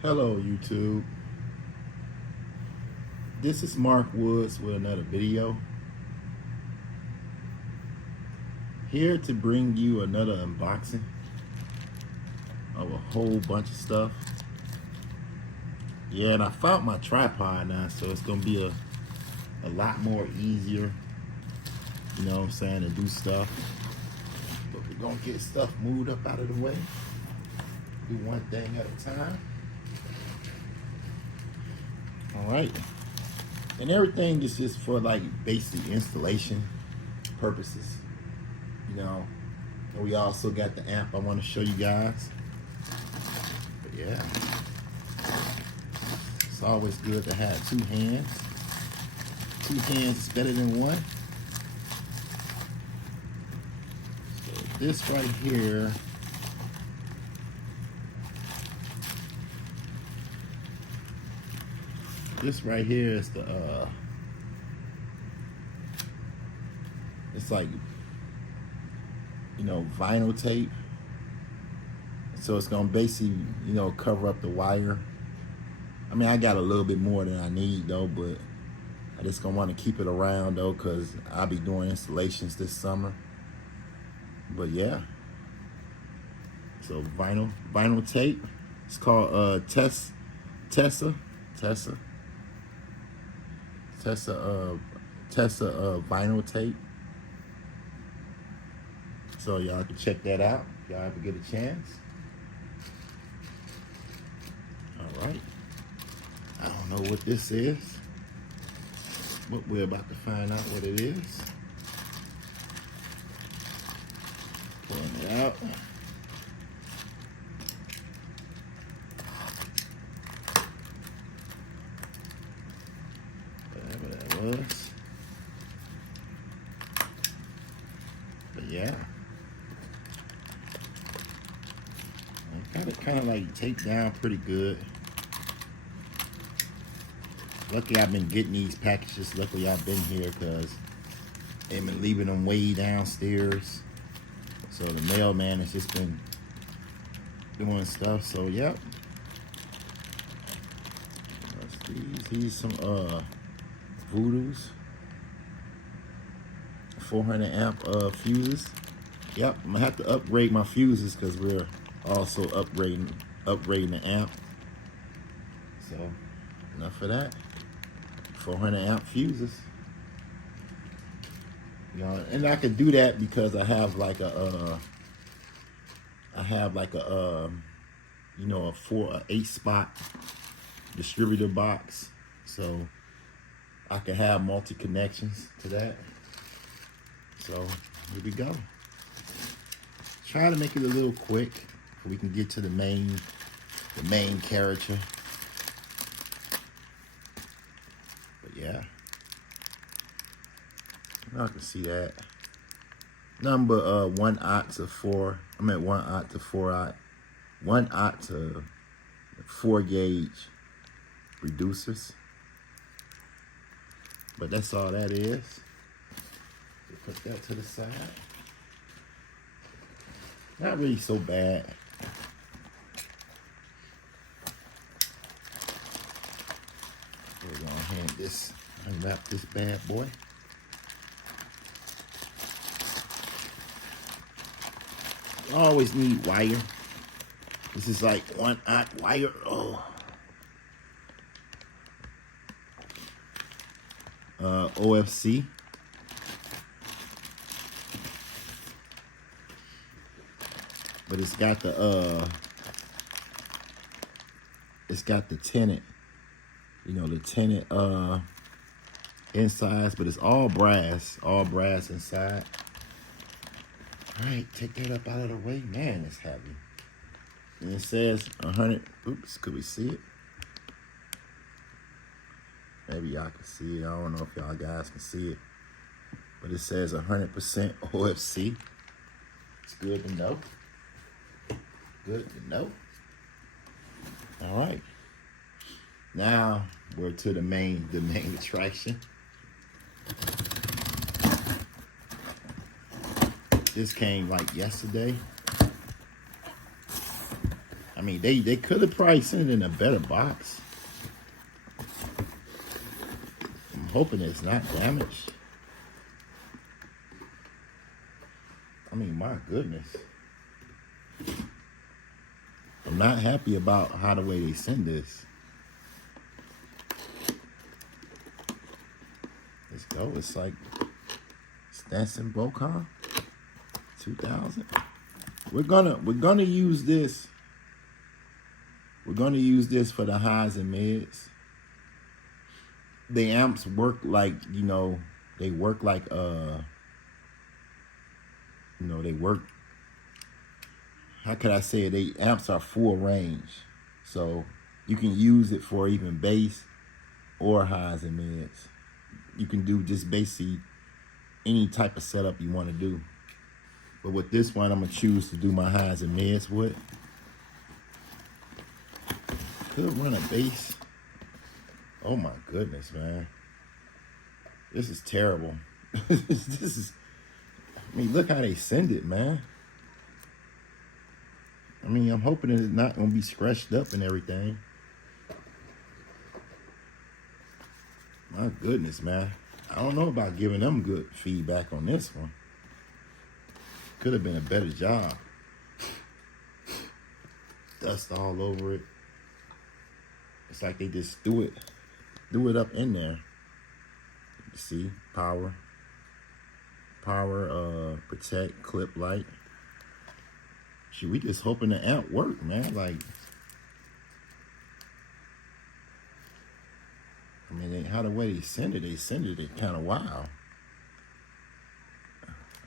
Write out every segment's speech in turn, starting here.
Hello YouTube, this is Mark Woods with another video, here to bring you another unboxing of a whole bunch of stuff. Yeah, and I found my tripod now, so it's gonna be a lot more easier, you know what I'm saying, to do stuff. But we're gonna get stuff moved up out of the way, do one thing at a time. All right, and everything is just for like basic installation purposes, you know. And we also got the amp I want to show you guys. But yeah, it's always good to have two hands. Two hands is better than one. So this right here, is the it's like, you know, vinyl tape. So it's gonna basically, you know, cover up the wire. I mean, I got a little bit more than I need though, but I just gonna want to keep it around though, cause I'll be doing installations this summer. But yeah, so vinyl tape. It's called Tessa vinyl tape. So y'all can check that out if y'all ever get a chance. All right. I don't know what this is, but we're about to find out what it is. Pulling it out. Whatever that was. But yeah. I got it kind of like taped down pretty good. Luckily I've been getting these packages. Luckily I've been here because they've been leaving them way downstairs. So the mailman has just been doing stuff. So yep. These some Voodoos. 400 amp fuses. Yep, I'm gonna have to upgrade my fuses because we're also upgrading the amp. So enough of that. 400 amp fuses. You know, and I could do that because I have like a you know, a 8-spot distributor box, so I can have multi connections to that. So here we go. Try to make it a little quick so we can get to the main character. But yeah, I can see that. Number 1 aught to 4. I'm at 1 aught to 4 aught. 1 aught to 4 gauge reducers. But that's all that is. Put that to the side. Not really so bad. We're gonna unwrap this bad boy. You always need wire. This is like 1 aught wire. Oh. OFC. But it's got the tinted, you know, the tinted insides, but it's all brass inside. All right, take that up out of the way. Man, it's heavy. And it says 100, oops, could we see it? Maybe y'all can see it. I don't know if y'all guys can see it. But it says 100% OFC. It's good to know. Good to know. All right. Now we're to the main attraction. This came like yesterday. I mean, they could have probably sent it in a better box. I'm hoping it's not damaged. I mean, my goodness. I'm not happy about how the way they send this. Let's go. It's like Stetsom Vulcan 2000. We're gonna use this. We're gonna use this for the highs and mids. The amps work like, you know, they work like you know, they work, how could I say it? They amps are full range. So you can use it for even bass or highs and mids. You can do just basically any type of setup you want to do. But with this one, I'm going to choose to do my highs and mids with. Could run a bass. Oh my goodness, man. This is terrible. This is, I mean, look how they send it, man. I mean, I'm hoping it's not going to be scratched up and everything. My goodness, man. I don't know about giving them good feedback on this one. Could have been a better job. Dust all over it. It's like they just threw it up in there. See, power, protect, clip light. Shoot, we just hoping the amp work, man. Like, I mean, how the way they send it kind of wild.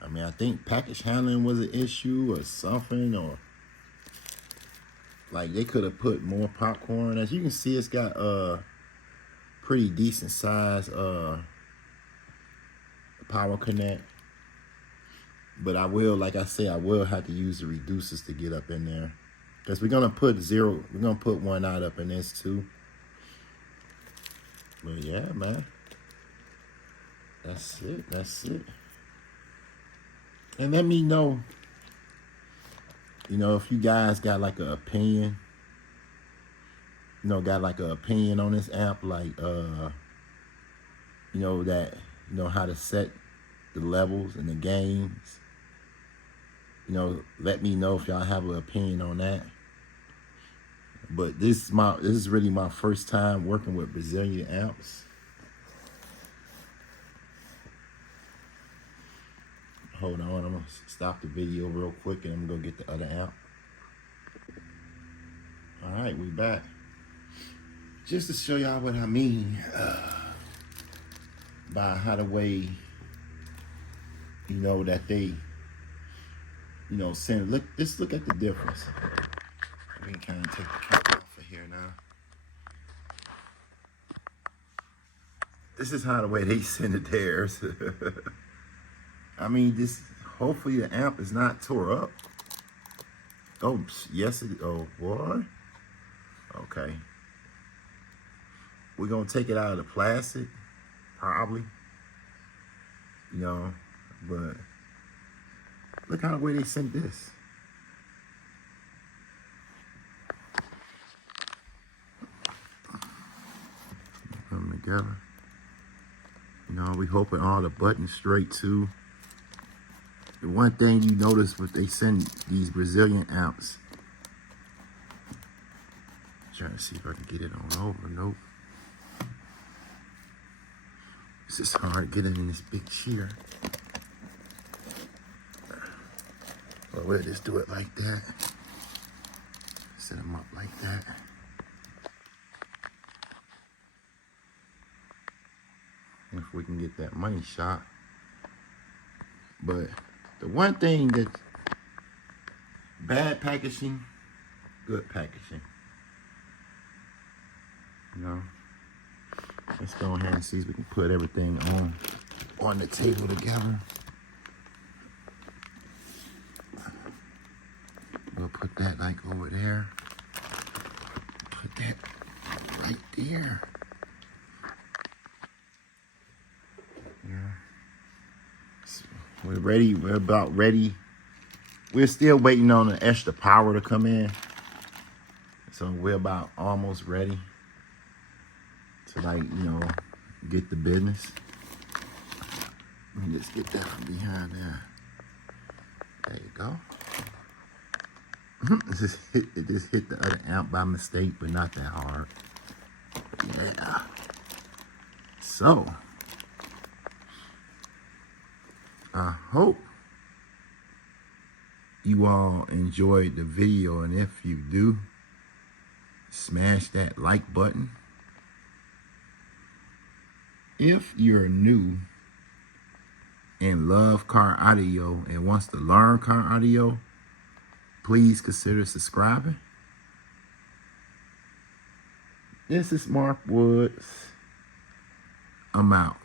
I mean, I think package handling was an issue or something, or like they could have put more popcorn. As you can see, it's got pretty decent size power connect. But I will, like I say, I will have to use the reducers to get up in there. Because we're gonna put one out up in this too. But yeah, man. That's it. And let me know, you know, if you guys got like an opinion, you know, on this amp, like, you know, that, you know, how to set the levels and the gains. You know, let me know if y'all have an opinion on that. But this is really my first time working with Brazilian amps. Hold on, I'm gonna stop the video real quick and I'm gonna go get the other amp. All right, we back. Just to show y'all what I mean by how the way, you know, that they, you know, send. Look at the difference. We can kind of take the cap off of here now. This is how the way they send it theirs. I mean, hopefully the amp is not tore up. Oh, yes, oh boy. Okay. We're gonna take it out of the plastic, probably. You know, but look how the way they sent this. Put them together. You know, we hoping all the buttons straight too. The one thing you notice when they send these Brazilian amps, trying to see if I can get it on over. Nope. It's just hard getting in this big chair. Well, we'll just do it like that. Set them up like that. If we can get that money shot. But the one thing that's bad packaging, good packaging. You know, let's go ahead and see if we can put everything on the table together. We'll put that like over there. Put that right there. Yeah. So we're ready. We're about ready. We're still waiting on the extra power to come in. So we're about almost ready to, like, you know, get the business. Let me just get that from behind there. There you go. It just hit the other amp by mistake, but not that hard. Yeah. So, I hope you all enjoyed the video, and if you do, smash that like button. If you're new and love car audio and wants to learn car audio, please consider subscribing. This is Mark Woods. I'm out.